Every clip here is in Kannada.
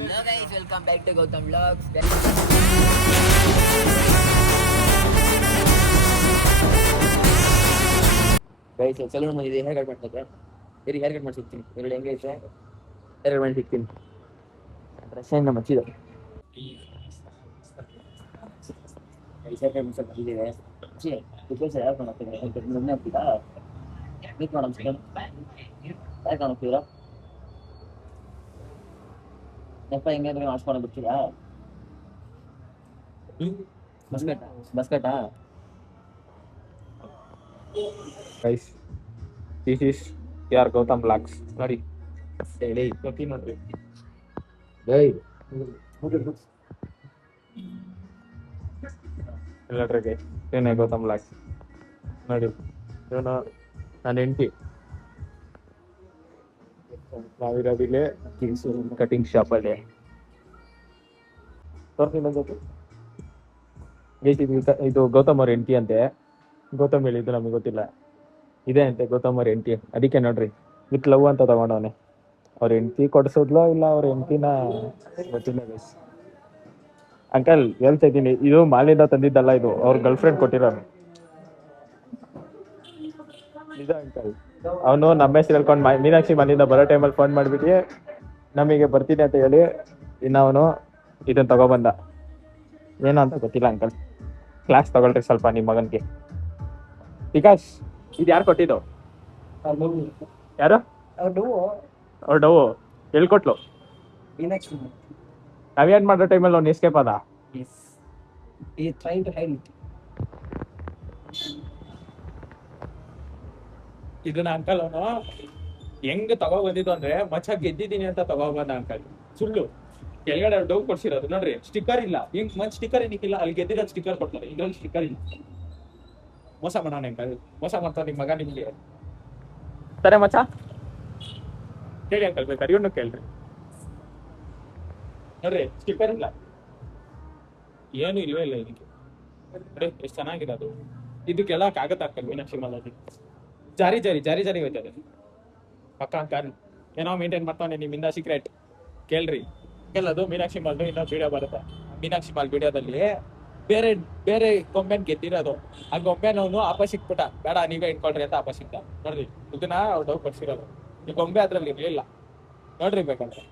Hello guys, welcome back to Gautam Vlogs. Guys, salon ಬಂದಿದೆ ಹೇರ್ ಕಟ್ ಮಾಡ್ತಿದ್ದೆ. ಹೇರ್ ಕಟ್ ಮಾಡ್ಸಿರ್ತೀನಿ. ಎರಡು ಹೆಂಗೆ ಐತೆ? ಎರಡು ಮಾಡಿ ಸಿಗ್ತೀನಿ. ಡ್ರೆಸ್ ಏನು ಮಚ್ಚಿದೆ. ಹೇರ್ ಕಟ್ ಮಾಡ್ಸಕ್ಕೆ ಬಂದಿದೆ. ಛೀ, ರಿಕ್ವೆಸ್ಟ್ ಯಾರು ಮಾಡ್ತಾರೆ? ನನ್ನ ಆಗ್ತಿದಾ? ಮೀಟ್ ಮಾಡೋಣ ಸರ್. ಯಾರು ಕಾಣುತ್ತೀರಾ? ಯಪ್ಪ ಹೆಂಗಾದ್ರೆ ಮಾಡಿಸ್ಕೊಂಡು ಬಿಡ್ತೀರಾ? ಬಸ್ಕಟ್ಟಾ ಗೈಸ್ ದಿಸ್ ಇಸ್ ಯಾರ್ ಗೌತಮ್ ಬ್ಲಾಗ್ಸ್ ನೋಡಿ ಹೇಳಿ ಗೊತ್ತಿ ನೋಡ್ರಿ ಗೈ ಎಲ್ಲಡ್ರಿ ಗೈ ಏನೇ ಗೌತಮ್ ಬ್ಲಾಗ್ಸ್ ನೋಡಿ ಇವನು ನನ್ನ ಹೆಂಡತಿ ನಾವಿರೋದಿಲ್ಲೇ ಕಟಿಂಗ್ ಶಾಪಲ್ಲಿ ತೋರಿಸಿ ಇದು ಗೌತಮ್ ಅವ್ರ ಹೆಂಡತಿ ಅಂತೆ ಗೌತಮ್ ಹೇಳಿದ್ದು ನಮಗೆ ಗೊತ್ತಿಲ್ಲ ಇದೆ ಅಂತೆ ಗೌತಮ್ ಅವ್ರ ಹೆಂಡತಿ ಅದಕ್ಕೆ ನೋಡ್ರಿ ವಿತ್ ಲವ್ ಅಂತ ತಗೊಂಡವನೆ ಅವ್ರ ಹೆಂಡತಿ ಕೊಡ್ಸೋದ್ಲೋ ಇಲ್ಲ ಅವ್ರ ಹೆಂಡತಿನ ಗೊತ್ತಿಲ್ಲ ಗೈಸ್ ಅಂಕಲ್ ಹೇಳ್ತಾ ಇದ್ದೀನಿ ಇದು ಮಾಲಿಂದ ತಂದಿದ್ದಲ್ಲ ಇದು ಅವ್ರ ಗರ್ಲ್ ಫ್ರೆಂಡ್ ಕೊಟ್ಟಿರೋನು ನಿಜ ಅಂಕಲ್ ಅವನು ನಮ್ಮ ಹೆಸರು ಹೇಳ್ಕೊಂಡು ಮೀನಾಕ್ಷಿ ಮನೆಯಿಂದ ಬರೋ ಟೈಮಲ್ಲಿ ಫೋನ್ ಮಾಡಿಬಿಟ್ಟು ನಮಗೆ ಬರ್ತೀನಿ ಅಂತ ಹೇಳಿ ಇನ್ನು ಅವನು ಇದನ್ನ ತಗೊಬಂದ ಏನೋ ಅಂತ ಗೊತ್ತಿಲ್ಲ ಅಂಕಲ್ ಕ್ಲಾಸ್ ತಗೊಳ್ರಿ ಸ್ವಲ್ಪ ನಿಮ್ಮ ಮಗನ್ಗೆ ವಿಕಾಸ್ ಇದು ಯಾರು ಕೊಟ್ಟಿದ್ದು ಯಾರು ಅವ್ರ ಡವ್ ಹೇಳ್ಕೊಟ್ಲು ನಾವೇನ್ ಮಾಡೋ ಟೈಮಲ್ಲಿ ಅವ್ನು ಎಸ್ಕೇಪ್ ಅದ ಇದನ್ನ ಅಂಕಲ್ ಅವನು ಹೆಂಗ್ ತಗೋ ಬಂದಿದ್ದು ಅಂದ್ರೆ ಮಚ್ಚ ಗೆದ್ದಿದ್ದೀನಿ ಅಂತ ತಗೋ ಬಂದ ಅಂಕಲ್ ಸುಳ್ಳು ಕೆಳಗಡೆ ಡವ್ ಕೊಡ್ಸಿರೋದು ನೋಡ್ರಿ ಸ್ಟಿಕ್ಕರ್ ಇಲ್ಲ ಹಿಂಗ್ ಮತ್ ಸ್ಟಿಕ್ಕರ್ ಏನಕ್ಕಿಲ್ಲ ಅಲ್ಲಿ ಗೆದ್ದಿರೋ ಸ್ಟಿಕ್ಕರ್ ಕೊಡ್ತಾರೆ ಇದ್ರಲ್ಲಿ ಸ್ಟಿಕ್ಕರ್ ಇಲ್ಲ ಮೋಸ ಮಾಡೋಣ ಅಂಕಲ್ ಮೋಸ ಮಾಡ್ತಾನೆ ನಿಮ್ ಮಗ ನಿಮ್ಗೆ ಸರಿ ಮಚ್ಚ ಹೇಳಿ ಅಂಕಲ್ ಬೇಕಾದ್ರೆ ಇವ್ನು ಕೇಳ್ರಿ ನೋಡ್ರಿ ಸ್ಟಿಕ್ಕರ್ ಇಲ್ಲ ಏನು ಇಲ್ವೇ ಇಲ್ಲ ಇದಕ್ಕೆ ನೋಡ್ರಿ ಎಷ್ಟು ಚೆನ್ನಾಗಿದೆ ಅದು ಇದಕ್ಕೆಲ್ಲ ಕಾಗದ ಹಾಕಲ್ ಮೀನಾಕ್ಷಿ ಮಾಲಲ್ಲಿ ಜಾರಿ ಹೋಯ್ತದೆ ಪಕ್ಕ ಅಂಕಲ್ ಏನೋ ಮೇಂಟೈನ್ ಮಾಡ್ತಾನೆ ನಿಮ್ಮಿಂದ ಸೀಕ್ರೆಟ್ ಕೇಳ್ರಿ ಅದು ಮೀನಾಕ್ಷಿ ಮಾಲ್ದು ಇನ್ನೊಂದು ವಿಡಿಯೋ ಬರುತ್ತೆ ಮೀನಾಕ್ಷಿ ಮಾಲ್ ವಿಡಿಯೋದಲ್ಲಿ ಬೇರೆ ಬೇರೆ ಗೊಂಬೆನ್ ಗೆದ್ದಿರೋದು ಆ ಗೊಂಬೆನವನು ಆಪ ಸಿಕ್ಬಿಟ್ಟ ಬೇಡ ನೀವೇ ಇಟ್ಕೊಳ್ರಿ ಅಂತ ಆಪ ಸಿಕ್ತ ನೋಡ್ರಿ ಇದನ್ನ ಅವ್ರು ಡೌ ಕೊಡ್ಸಿರೋದು ಈ ಗೊಂಬೆ ಅದ್ರಲ್ಲಿ ಇರ್ಲಿಲ್ಲ ನೋಡ್ರಿ ಬೇಕಂದ್ರೆ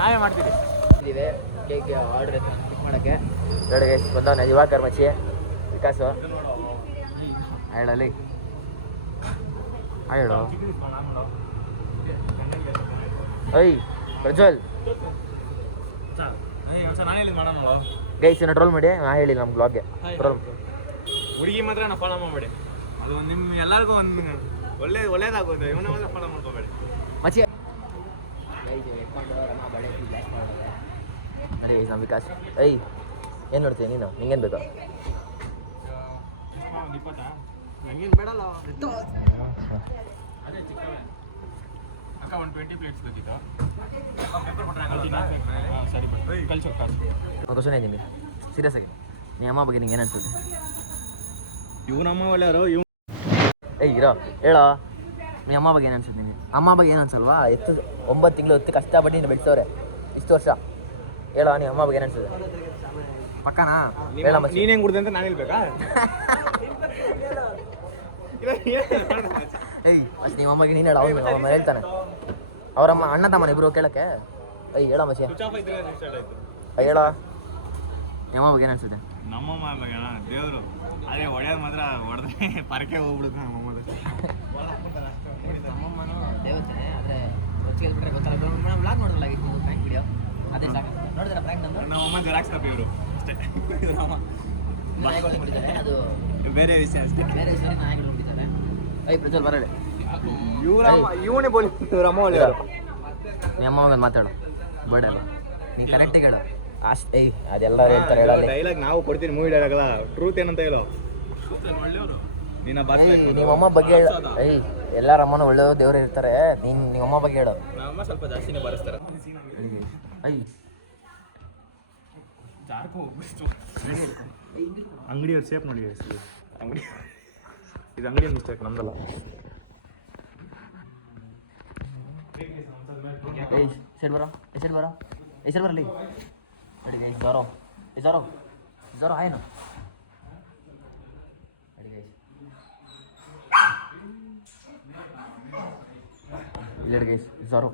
ನಾವೇ ಮಾಡ್ತೀವಿ ಕೇಕ್ ಆರ್ಡರ್ ಪಿಕ್ ಮಾಡೋಕ್ಕೆ ನೋಡಿ ಗೈಸ್ ಬಂದವನೇ ದಿವಾಕರ್ ಮಚ್ಚಿ ವಿಕಾಸು ಹೇಳಲಿ ಹೇಳು ಐ ಪ್ರಜ್ವಲ್ ಗೈಸ್ ಏನೋ ಟ್ರೋಲ್ ಮಾಡಿ ಹೇಳಿ ನಮ್ಮ ಬ್ಲಾಗ್ಗೆ ಟ್ರೋಲ್ ಹುಡುಗಿ ಮಾತ್ರ ನಾವು ಫಾಲೋ ಮಾಡಬೇಡಿ ಅದು ನಿಮ್ಮ ಎಲ್ಲರಿಗೂ ಒಂದು ಒಳ್ಳೇದಾಗೋದು ಇವನ್ನ ಫಾಲೋ ಮಾಡ್ಕೋಬೇಡಿ ಮಚ್ಚಿ ನೋಡಿ ನಮ್ಮ ವಿಕಾಸ್ ಐ ಏನು ನೋಡ್ತೀನಿ ನೀನು ನಿಂಗೇನು ಬೇಕು ನಂಗೇನು ಬೇಡಲ್ಲ ಅದೇ ಚಿಕ್ಕವೇ ಅಕ್ಕ ಒಂದು 20 ಪ್ಲೇಟ್ಸ್ ಬೇಕಿತ್ತು ಸರಿ ಕಳ್ಸೋ ಕಾಸು ಕ್ವಶನ್ ಇದ್ದೀನಿ ಸೀರಿಯಸ್ ಆಗಿ ನಿಮ್ಮ ಅಮ್ಮ ಬಗ್ಗೆ ನಿಂಗೆ ಏನು ಅನ್ಸುತ್ತೆ ಇವನಮ್ಮ ಒಳ್ಳೆಯವರು ಏಯ್ ಇರೋ ಹೇಳೋ ನಿಮ್ಮ ಅಮ್ಮ ಬಗ್ಗೆ ಏನು ಅನ್ಸುತ್ತೆ ನಿಮಗೆ ಅಮ್ಮ ಬಗ್ಗೆ ಏನು ಅನ್ಸಲ್ವಾ 9 ತಿಂಗಳು ಕಷ್ಟಪಟ್ಟು ಬೆಳೆಸೋರೆ ಇಷ್ಟು ವರ್ಷ ಹೇಳೋ ನಿಮ್ಮ ಅಮ್ಮ ಬಗ್ಗೆ ಏನು ಅನ್ಸುತ್ತೆ ಪಕ್ಕನಾ ಹೇಳ ನೀನು ಹೆಂಗೆ ಕುಡ್ದೆ ಅಂತ ನಾನು ಹೇಳ್ಬೇಕಾ ಏಯ್ ಅಷ್ಟು ನಿಮ್ಮ ಅಮ್ಮಗೆ ನೀನು ಹೇಳ ಅವ್ನು ಹೇಳ್ತಾನೆ ಅವರಮ್ಮ ಅಣ್ಣ ತಮ್ಮನ ಇಬ್ರು ಕೇಳಕ್ಕೆ ಅಯ್ಯ ಹೇಳ ಮಚ್ಚಿ ಹೇಳ ನಿಮ್ಮ ಬಗ್ಗೆ ಏನು ಅನ್ಸುತ್ತೆ ನಮ್ಮಮ್ಮ ಬಗ್ಗೆ ದೇವರು ಅದೇ ಹೊಡೆಯೋದು ಮಾತ್ರ ಹೊಡೆದ್ರೆ ಪರಕೆ ಹೋಗ್ಬಿಡುತ್ತೆ ನಮ್ಮಮ್ಮನೂ ದೇವತೆ ಆದರೆ ಬಿಟ್ಟರೆ ಗೊತ್ತಲ್ಲ ಬ್ಲಾಗ್ ನೋಡಿದ್ರಲ್ಲ ಆಗಿತ್ತು ಪ್ರ್ಯಾಂಕ್ ವಿಡಿಯೋ ಅದೇ ಸಾಕು ನೋಡಿದ್ರೆ ಪ್ರ್ಯಾಂಕ್ ನಮ್ಮಮ್ಮ ಜೆರಾಕ್ಸ್ ಕಾಪಿ ಇವರು ಅಷ್ಟೇ ನಾಯಿಗಳು ಬಿಟ್ಟಿದ್ದಾರೆ ಅದು ಬೇರೆ ವಿಷಯ ಅಷ್ಟೇ ಬೇರೆ ವಿಷಯ ನಾಯಿಗಳು ಬಿಟ್ಟಿದ್ದಾರೆ ಐ ಪ್ರಜ್ವಲ್ ಬರಡೆ ಇವನೇ ಬೋಲಿ ಅಮ್ಮ ಒಳ್ಳೆಯವರು ನಿಮ್ಮ ಅಮ್ಮ ಮಗನ ಮಾತಾಡು ಬೇಡ ಅಲ್ಲ ನೀನು ಕರೆಕ್ಟಾಗಿ ಹೇಳು ಅಷ್ಟು ಏಯ್ ಅದೆಲ್ಲ ಹೇಳ್ತಾರೆ ಹೇಳಲ್ಲ ಡೈಲಾಗ್ ನಾವು ಕೊಡ್ತೀನಿ ಮೂವಿ ಡೈಲಾಗ್ ಅಲ್ಲ ಟ್ರೂತ್ ಏನಂತ ಹೇಳೋ ನಿಮ್ಮ ಅಮ್ಮ ಬಗ್ಗೆ ಹೇಳು ಐ ಎಲ್ಲರ ಅಮ್ಮನೂ ಒಳ್ಳೆಯವರು ದೇವ್ರು ಇರ್ತಾರೆ ನೀನು ನಿಮ್ಮ ಅಮ್ಮ ಬಗ್ಗೆ ಹೇಳು ನಮ್ಮ ಸ್ವಲ್ಪ ಜಾಸ್ತಿನೇ ಬರೆಸ್ತಾರೆ ಐ ಅಂಗಡಿಯವ್ರ ಸೇಫ್ ನೋಡಿ ಅಂಗಡಿ ಇದು ಅಂಗಡಿ ಮಿಸ್ಟೇಕ್ ನಮ್ದಲ್ಲ. ಸೈಡ್ ಬರೋ ಸೈಡ್ ಬರೋ ಸೈಡ್ ಬರಲಿ ನೋಡಿ ಗೈಸ್ ಜ್ವರ ಆಯ್ನು ನೋಡಿ ಗೈಸ್ ಇಲ್ಲ ಗೈಸ್ ಜ್ವರ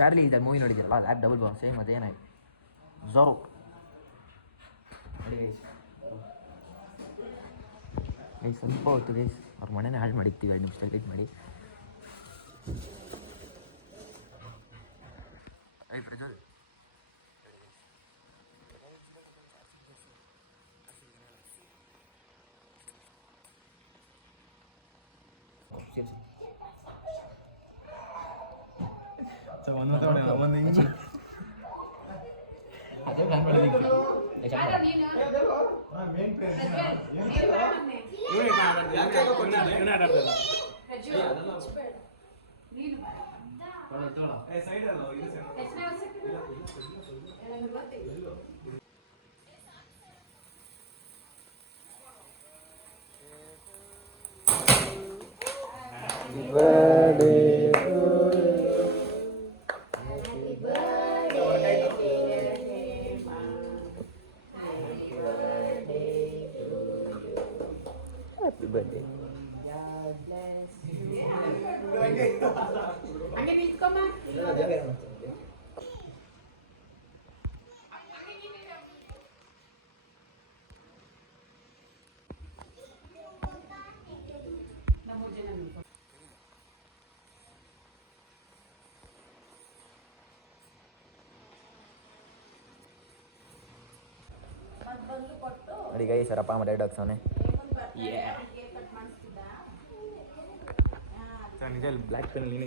ಚಾರ್ಲಿ ಇದೆ ಮೂವಿ ನೋಡಿದ್ರಲ್ಲ ಲ್ಯಾಬ್ ಡಬಲ್ ಬಾಸ್ ಸೇಮ್ ಅದೇನಾಯ್ತು ಜ್ವರ ನೋಡಿ ಗೈಸ್ ಸ್ವಲ್ಪ ಹೊತ್ತು ಗೈಸ್ ಅವ್ರ ಮನೇನೇ ಹಾಳು ಮಾಡಿರ್ತೀವಿ 2 ನಿಮಿಷ ವೇಟ್ ಮಾಡಿ. ಪ್ರಜ್ವಲ್ ಅದೇ ಪ್ಲಾನ್ ಮಾಡಿದ್ದೀವಿ. Happy birthday. ಹಂಗೆ ನಿಂತ್ಕೊಮ್ಮ. ನೋಡಿ ಗೈಸ್ ಸರಪ್ಪ ಅಮ್ಮ ಡೈರೆಕ್ಟ್ ಹಾಕ್ಸವನೆ. ನಿಜ ಬ್ಲ್ಯಾಕ್ ಪೆನ್ ನೀನೇ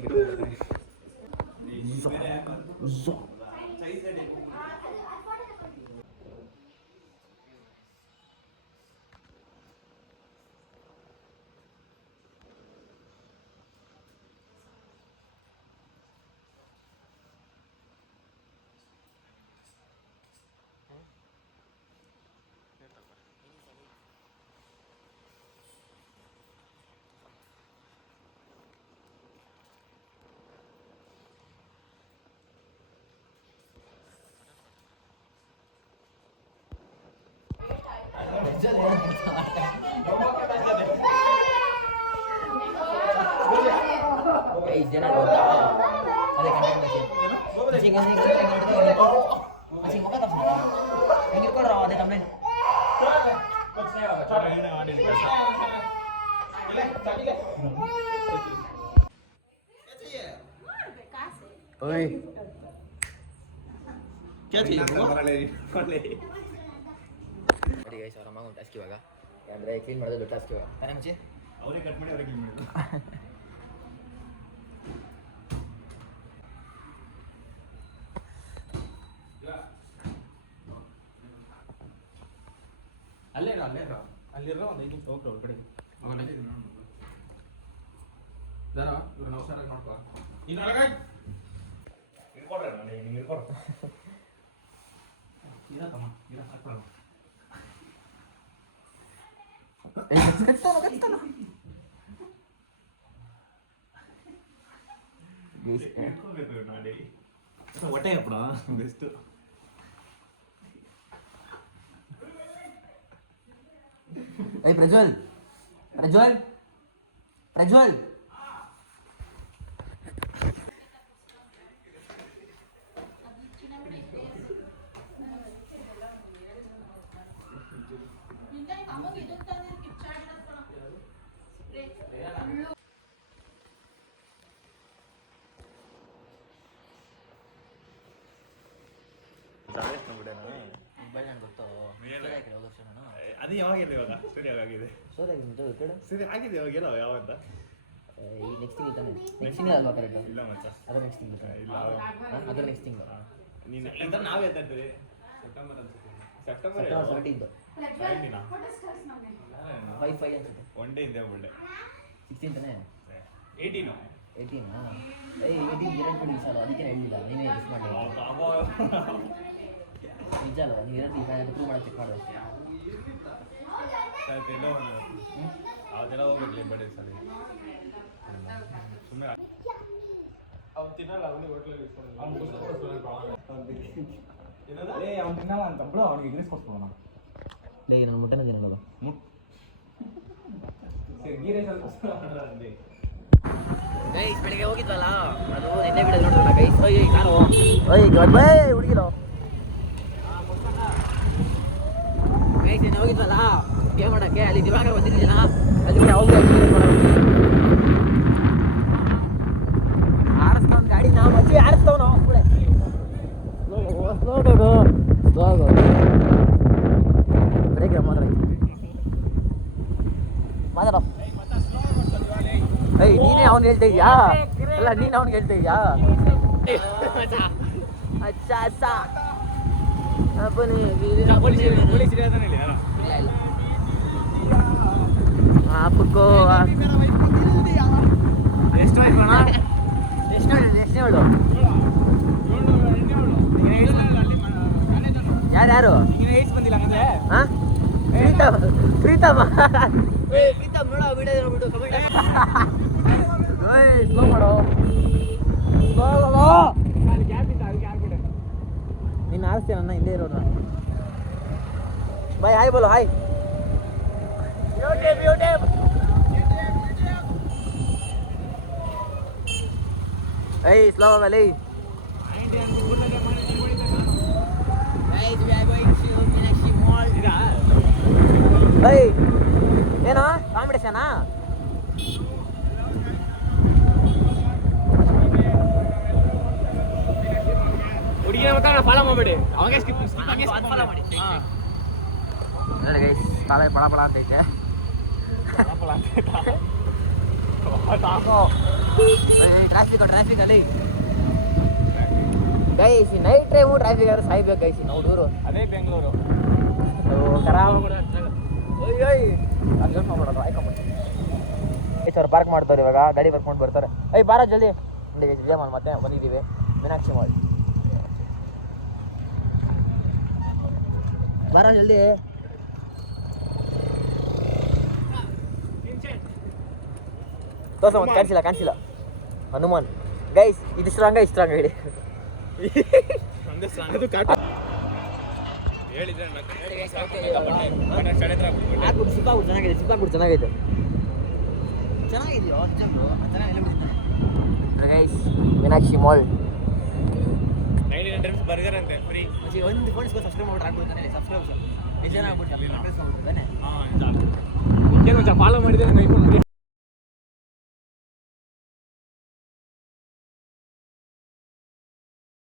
Guys, jangan lupa. Ada kan masing muka tak semua. Yang itu kalau ada tambahin. Oi. क्या चाहिए ನೋಡಿ ಗೈಸ್ ಅವ್ರ ಅಮ್ಮ ಟಾಸ್ಕ್ ಇವಾಗ ಅಂದರೆ ಕ್ಲೀನ್ ಮಾಡೋದು ದೊಡ್ಡ ಟಾಸ್ಕ್ ಇವಾಗ ತಾನೇ ಮುಂಚೆ ಅವರೇ ಕಟ್ ಮಾಡಿ ಅವರೇ ಕ್ಲೀನ್ ಮಾಡೋದು. ಅಲ್ಲಿರೋ ಒಂದು 5 ನಿಮಿಷ ಹೋಗ್ರೆ ಒಳಗಡೆ ಜರ ಇವ್ರನ್ನ ಹುಷಾರಾಗಿ ನೋಡ್ಕೊ. ಇದ್ರೊಳಗೆ ಇಟ್ಕೊಡ್ರೆ ನಾನು ಹಿಂಗೆ ಇಟ್ಕೊಡ್ರೆ ಇದತ್ತಮ್ಮ ಇದು ಹಾಕ್ಕೊಳ್ಳೋಣ. ನಾಡಿ ಹೊಟ್ಟೆ ಹಪ್ಪಡ ಬೆಸ್ಟ್. ಏಯ್ ಪ್ರಜ್ವಲ್ ಪ್ರಜ್ವಲ್ ಪ್ರಜ್ವಲ್ ಗೊತ್ತು ಅದು ಯಾವಾಗಿದೆ ಇವಾಗ ಸರಿ ಯಾವಾಗಿದೆ ಸರಿ ಆಗಿದೆ ಇವಾಗೆಲ್ಲ ಯಾವಾಗ ಈ ನೆಕ್ಸ್ಟ್ ತಿಂಗಳು ತಾನೆ ನೆಕ್ಸ್ಟ್ ತಿಂಗಳು ಅಲ್ವಾ ಕರೆಕ್ಟ್ ಇಲ್ಲ ಮಚ್ಚ ಅದ್ರ ನೆಕ್ಸ್ಟ್ ತಿಂಗಳು ಇಲ್ಲ ಅದ್ರ ನೆಕ್ಸ್ಟ್ ತಿಂಗಳು ನೀನು ಇದನ್ನ ನಾವೇ ಹೇಳ್ತೀವಿ ಸೆಪ್ಟೆಂಬರ್ 17 5 ಅನ್ಸುತ್ತೆ ಒನ್ ಡೇ ಇಂದ ಒಳ್ಳೆ 16 ತಾನೆ 18 18 18 ಗಿರಣ್ ಕೊಡಿ ಸರ್ ಅದಕ್ಕೆ ಹೇಳಿಲ್ಲ ನೀವೇ ಮಿಸ್ ಮಾಡಿ ನಿಜ ಅಲ್ವಾ ನೀವು ಎರಡು ಪ್ರೂವ್ ಮಾಡೋಕ್ಕೆ ಚೆಕ್ ಮಾಡೋದು ಅದೆಲ್ಲ ಹೋಗ್ಲಿ ಬಡಿ ಸರಿ ಸುಮ್ಮನೆ ಅವ್ನು ತಿನ್ನಲ್ಲ ಅವನಿಗೆ ಹೋಟ್ಲಲ್ಲಿ ಅವ್ನು ತಿನ್ನಲ್ಲ ಅಂತ ಬಿಡು ಅವ್ನಿಗೆ ಇಂಗ್ಲೀಷ್ ಕೊಡ್ಸ್ಕೊಳ ಲೇ ನಾನು ಮುಟ್ಟೆನ ತಿನ್ನಲ್ಲ ಗೈಸ್ ಬೆಳಿಗ್ಗೆ ಹೋಗಿದ್ವಲ್ಲ ಅದು ಎಣ್ಣೆ ಬಿಡೋದು ನೋಡಿದ್ವಲ್ಲ ಗೈಸ್ ಹುಡುಗಿರೋ ಗೈಸ್ ಎಣ್ಣೆ ಹೋಗಿದ್ವಲ್ಲ ಗೇಮ್ ಮಾಡೋಕ್ಕೆ ಅಲ್ಲಿ ದಿವಾಕರ್ ಬಂದಿದ್ದೀನ ಅಲ್ಲಿ ಕೂಡ ಅವ್ರು ಆರಿಸ್ತಾವ್ ಗಾಡಿ ನಾವು ಮಚ್ಚಿ ಆರಿಸ್ತಾವ್ ನಾವು ಕೂಡ ಬ್ರೇಕ್ ಮಾತಾಡೋ ಏಯ್ ನೀನೇ ಅವ್ನು ಹೇಳ್ತಾ ಇದೀಯಾ ಅಲ್ಲ ನೀನು ಅವ್ನಿಗೆ ಹೇಳ್ತಾ ಇದೀಯಾ ಅಚ್ಚ ಅಚ್ಚ आपको ಎಷ್ಟು ಹೇಳು ಯಾರ್ಯಾರು ಹಾಂ ಪ್ರೀತಮ್ ಪ್ರೀತಮ್ ನೋಡೋ ವಿಡಿಯೋ ನೋಡ್ಬಿಟ್ಟು ಕಮೆಂಟ್ ಸ್ಲೋ ಮಾಡೋ ನೀನು ಆರಿಸ್ತೀಯ ನನ್ನ ಹಿಂದೆ ಇರೋದು ಬಾಯ್ ಹಾಯ್ ಬೋಲೋ hi Hey, slow Valley. Guys, we are going to Meenakshi Mall. Hey, ಏನು ಕಾಂಪಿಟೇಷನಾ? ಹುಡುಗಿನ ಮಾತ್ರ ಫಾಲೋ ಮಾಡಬೇಡಿ ಅವಾಗೆ ಸ್ಕಿಪ್ ಫಾಲೋ ಮಾಡಿ ನೋಡಿ ಗೈಸ್ ತಾಳೆ ಪಳ ಪಳ ಅಂತ ಐತೆ ಟ್ರಾಫಿಕ್ ಅಲ್ಲಿ ಗೈಸ್ ನೈಟ್ ಟೈಮು ಟ್ರಾಫಿಕ್ ಆದ್ರೆ ಸಾಯ್ಬೇಕು ಗೈಸ್ ನಾವು ದೂರು ಅದೇ ಬೆಂಗಳೂರು ಸರ್ ಪಾರ್ಕ್ ಮಾಡ್ತಾರೆ ಇವಾಗ ಗಾಡಿ ಬರ್ಕೊಂಡು ಬರ್ತಾರೆ ಐ ಬಾರ ಜಲ್ದಿ ವಿಜಯ ಮಾಲ್ ಮತ್ತೆ ಬಂದಿದ್ದೀವಿ ಮೀನಾಕ್ಷಿ ಮಾಲ್ ಬಾರ ಜಲ್ದಿ ತೋರ್ಸ ಮತ್ತೆ ಕಾಣಿಸಿಲ್ಲ ಹನುಮಾನ್ ಗೈಸ್ ಇದು ಸ್ಟ್ರಾಂಗ್ ಹೇಳಿ ಅದು ಕಾಟ ಹೇಳಿದ್ರೆ ಹಾಕ್ಬಿಟ್ಟು ಸಿಕ್ಕಾಗ್ಬಿಟ್ಟು ಚೆನ್ನಾಗೈತೆ ಗೈಸ್ ಮೀನಾಕ್ಷಿ ಮಾಲ್ ಬರ್ಗರ್ ಅಂತೆ ಫ್ರೀ ಒಂದು ಫೋನ್ಸ್ಗೆ ಸಬ್ಸ್ಕ್ರೈಬ್ ಮಾಡ್ಬಿಟ್ಟು ಆಗ್ಬಿಡ್ತಾನೆ ಸಬ್ಸ್ಕ್ರೈಬ್ ಎಷ್ಟು ಜನ ಆಗ್ಬಿಟ್ಟು ಫಾಲೋ ಮಾಡಿದ್ರೆ